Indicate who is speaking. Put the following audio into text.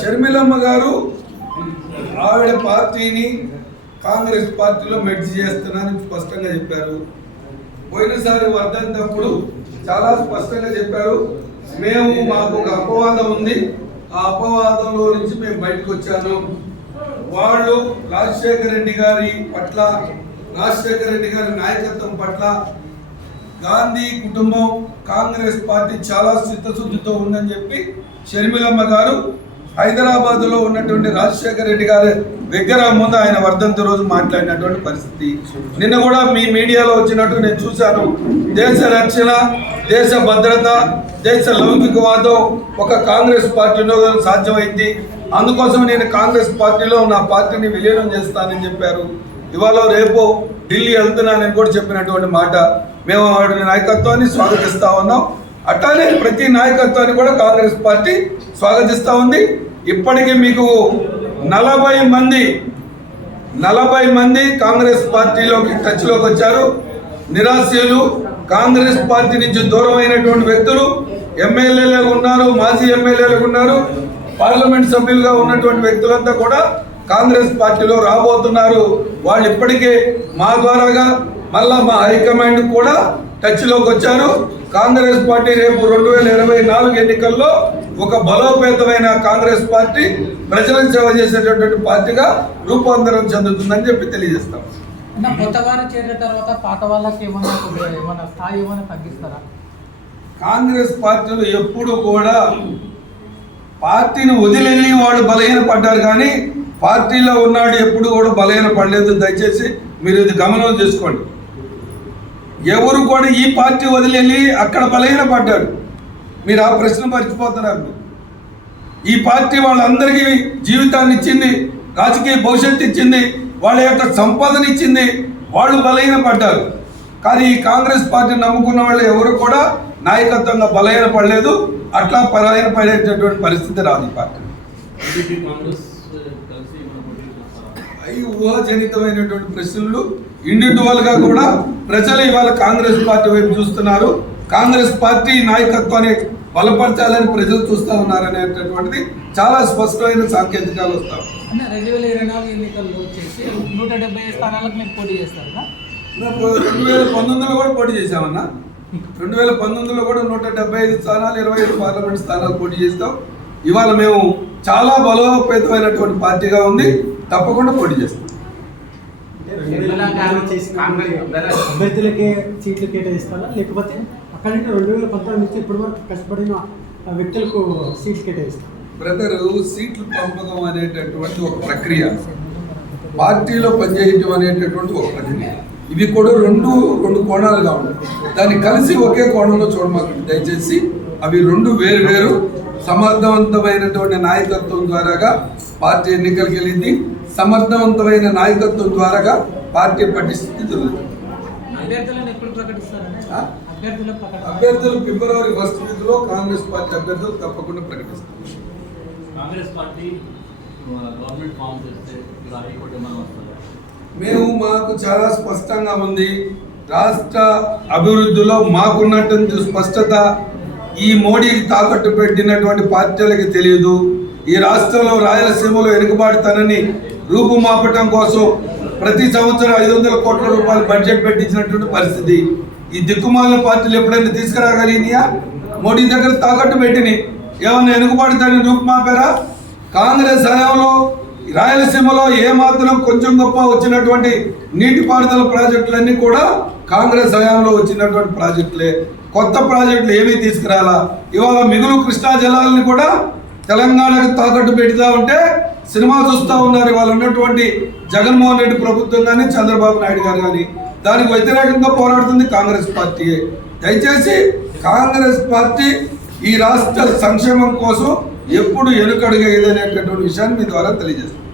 Speaker 1: షర్మిలమ్మ గారు ఆవిడ పార్టీని కాంగ్రెస్ పార్టీలో మెడ్జ్ చేస్తున్నారని స్పష్టంగా చెప్పారు. పోయినసారి వర్ధంతప్పుడు చాలా స్పష్టంగా చెప్పారు. మేము మాకు ఒక అపవాదం ఉంది. ఆ అపవాదంలో నుంచి మేము బయటకు వచ్చాను. వాళ్ళు రాజశేఖర రెడ్డి గారి పట్ల రాజశేఖర రెడ్డి గారి నాయకత్వం పట్ల గాంధీ కుటుంబం కాంగ్రెస్ పార్టీ చాలా చిత్తశుద్ధితో ఉందని చెప్పి షర్మిలమ్మ గారు హైదరాబాద్లో ఉన్నటువంటి రాజశేఖర రెడ్డి గారి దగ్గర ముందు ఆయన వర్ధంతి రోజు మాట్లాడినటువంటి పరిస్థితి. నిన్న కూడా మీ మీడియాలో వచ్చినట్టు నేను చూశాను. దేశ రక్షణ దేశ భద్రత దేశ లౌకికవాదం ఒక కాంగ్రెస్ పార్టీలో సాధ్యమైంది. అందుకోసం నేను కాంగ్రెస్ పార్టీలో నా పార్టీని విలీనం చేస్తానని చెప్పారు. ఇవాళ రేపు ఢిల్లీ వెళ్తున్నానని కూడా చెప్పినటువంటి మాట. మేము ఆవిడ నాయకత్వాన్ని స్వాగతిస్తా ఉన్నాం. అట్లానే ప్రతి నాయకత్వాన్ని కూడా కాంగ్రెస్ పార్టీ స్వాగతిస్తా ఉంది. ఇప్పటికీ మీకు నలభై మంది నలభై మంది కాంగ్రెస్ పార్టీలోకి టచ్లోకి వచ్చారు. నిరాశలు కాంగ్రెస్ పార్టీ నుంచి దూరం అయినటువంటి వ్యక్తులు ఎమ్మెల్యేలకు ఉన్నారు మాజీ ఎమ్మెల్యేలకు ఉన్నారు. పార్లమెంట్ సభ్యులుగా ఉన్నటువంటి వ్యక్తులంతా కూడా కాంగ్రెస్ పార్టీలో రాబోతున్నారు. వాళ్ళు ఇప్పటికే మా ద్వారాగా మళ్ళా మా హైకమాండ్ కూడా టచ్లోకి వచ్చారు. కాంగ్రెస్ పార్టీ రేపు రెండు వేల ఇరవై నాలుగు ఎన్నికల్లో ఒక బలోపేతమైన కాంగ్రెస్ పార్టీ ప్రజలకు సేవ చేసేటటువంటి పార్టీగా రూపాంతరం చెందుతుందని చెప్పి తెలియజేస్తాం.
Speaker 2: అన్న కొత్త వారు చేరిన తర్వాత పాత వాళ్ళకి ఏమన్నా స్థాయి తగ్గిస్తారా?
Speaker 1: కాంగ్రెస్ పార్టీలు ఎప్పుడు కూడా పార్టీని వదిలేని వాళ్ళు బలహీన పడ్డారు కానీ పార్టీలో ఉన్నాడు ఎప్పుడు కూడా బలహీన పడలేదు. దయచేసి మీరు ఇది గమనం చేసుకోండి. ఎవరు కూడా ఈ పార్టీ వదిలేని అక్కడ బలహీన పడ్డాడు. మీరు ఆ ప్రశ్న మర్చిపోతున్నారు. ఈ పార్టీ వాళ్ళందరికీ జీవితాన్ని ఇచ్చింది రాజకీయ భవిష్యత్తు ఇచ్చింది వాళ్ళ యొక్క సంపాదన ఇచ్చింది వాళ్ళు బలహీన పడ్డారు. కానీ ఈ కాంగ్రెస్ పార్టీ నమ్ముకున్న వాళ్ళు ఎవరు కూడా నాయకత్వంగా బలహీన పడలేదు. అట్లా బలహీన పడేటటువంటి పరిస్థితి రాదు ఈ పార్టీ
Speaker 3: టీడీపీ కాంగ్రెస్ కలిసి మన పోటీ
Speaker 1: అవి ఊహాజనితమైనటువంటి ప్రశ్నలు ఇండివిజువల్గా కూడా ప్రజలు ఇవాళ కాంగ్రెస్ పార్టీ వైపు చూస్తున్నారు. కాంగ్రెస్ పార్టీ నాయకత్వాన్ని బలపరచాలని ప్రజలు చూస్తూ ఉన్నారనేటటువంటిది చాలా స్పష్టమైన సాంకేతికాలు వస్తాయి.
Speaker 2: అన్న రెండు వేల ఇరవై నాలుగు ఎన్నికల్లో వచ్చేసి నూట డెబ్బై స్థానాలకు మీరు పోటీ చేస్తారు
Speaker 1: రెండు వేల పంతొమ్మిదిలో కూడా పోటీ చేశామన్నా. రెండు వేల పంతొమ్మిదిలో కూడా నూట డెబ్బై ఐదు స్థానాలు ఇరవై ఐదు పార్లమెంట్ స్థానాలు పోటీ చేస్తాం. ఇవాళ మేము చాలా బలోపేతమైనటువంటి పార్టీగా ఉంది. తప్పకుండా పోటీ చేస్తాం.
Speaker 4: అభ్యర్థులకే సీట్లు కేటాయిస్తారా? లేకపోతే అక్కడి రెండు వేల పంతొమ్మిది నుంచి ఇప్పటి వరకు కష్టపడిన ఆ వ్యక్తులకు సీట్లు కేటాయిస్తారు?
Speaker 1: బ్రదర్ సీట్లు పంపకం అనేటటువంటి ఒక ప్రక్రియ. పార్టీలో పనిచేయటం అనేటటువంటి ఒక ప్రక్రియ. ఇవి కూడా రెండు రెండు కోణాలుగా ఉంటాయి. దాన్ని కలిసి ఒకే కోణంలో చూడమాకండి దయచేసి అవి రెండు వేరు వేరు సమర్థవంతమైనటువంటి నాయకత్వం ద్వారాగా పార్టీ ఎన్నికలకు వెళ్ళింది. సమర్థవంతమైన నాయకత్వం ద్వారాగా పార్టీ పటిస్థితి జరుగుతుంది?
Speaker 2: అభ్యర్థుల
Speaker 1: ఫిబ్రవరి ఫస్ట్ వీక్లో కాంగ్రెస్ పార్టీ అభ్యర్థులు తప్పకుండా ప్రకటిస్తారు.
Speaker 3: కాంగ్రెస్ పార్టీ గవర్నమెంట్ ఫామ్ చేస్తే ఇలా హైకోర్టు ఏమైనా వస్తుందా?
Speaker 1: మేము మాకు చాలా స్పష్టంగా ఉంది. రాష్ట్ర అభివృద్ధిలో మాకున్నటువంటి స్పష్టత ఈ మోడీకి తాకట్టు పెట్టినటువంటి పార్టీలకి తెలియదు ఈ రాష్ట్రంలో రాయలసీమలో ఎనుకబాటుతానని రూపుమాపటం కోసం ప్రతి సంవత్సరం ఐదు వందల కోట్ల రూపాయలు బడ్జెట్ పెట్టించినటువంటి పరిస్థితి. ఈ దిక్కుమాలిన పార్టీలు ఎప్పుడైనా తీసుకురాగలిగినాయా? మోడీ దగ్గర తాకట్టు పెట్టినాయి ఏమన్నా ఎనుకబాటుతానని రూపుమాపారా? కాంగ్రెస్ హయాంలో రాయలసీమలో ఏ మాత్రం కొంచెం గొప్ప వచ్చినటువంటి నీటిపారుదల ప్రాజెక్టులన్నీ కూడా కాంగ్రెస్ హయాంలో వచ్చినటువంటి ప్రాజెక్టులే. కొత్త ప్రాజెక్టులు ఏమీ తీసుకురాలా? ఇవాళ మిగులు కృష్ణా జలాలని కూడా తెలంగాణకు తాకట్టు పెడతా ఉంటే సినిమా చూస్తూ ఉన్నారు ఇవాళ ఉన్నటువంటి జగన్మోహన్ రెడ్డి ప్రభుత్వం కానీ చంద్రబాబు నాయుడు గారు కానీ. దానికి వ్యతిరేకంగా పోరాడుతుంది కాంగ్రెస్ పార్టీ. దయచేసి కాంగ్రెస్ పార్టీ ఈ రాష్ట్ర సంక్షేమం కోసం ఎప్పుడు వెనుకడుగేదనేటటువంటి విషయాన్ని మీ ద్వారా తెలియజేస్తాను